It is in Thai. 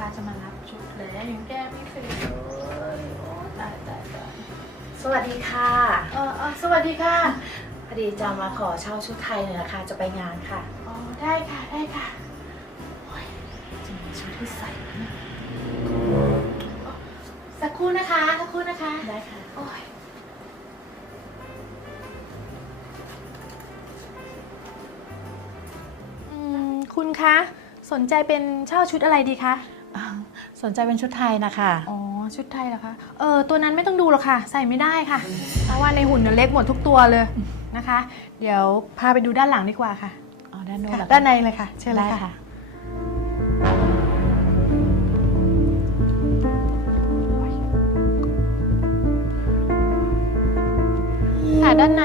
ค้าจะมารับชุดเลยวยังแก้ไม่เสร็เลยตายตายตายสวัสดีค่ะ เออเออสวัสดีค่ะ พอดีจะมาขอเช่าชุดไทยหน่อยนะคะ จะไปงานค่ะ อ๋อได้ค่ะได้ค่ะโอ้ยจะมีชุดที่ใส่นี่ยสักครู่นะคะสักครู่นะคะได้ค่ะ โอ้ยคุณคะ สนใจเป็นเช่าชุดอะไรดีคะ สนใจเป็นชุดไทยนะคะอ๋อ ชุดไทยเหรอคะ เออ ตัวนั้นไม่ต้องดูหรอกค่ะ ใส่ไม่ได้ค่ะ เพราะว่าในหุ่นเนี่ยเล็กหมดทุกตัวเลยนะคะ เดี๋ยวพาไปดูด้านหลังดีกว่าค่ะอ๋อด้านโน้นค่ะเหรอคะด้านในเลยค่ะ เชิญเลได้ยค่ะ ค่ะ ค่ะด้านใน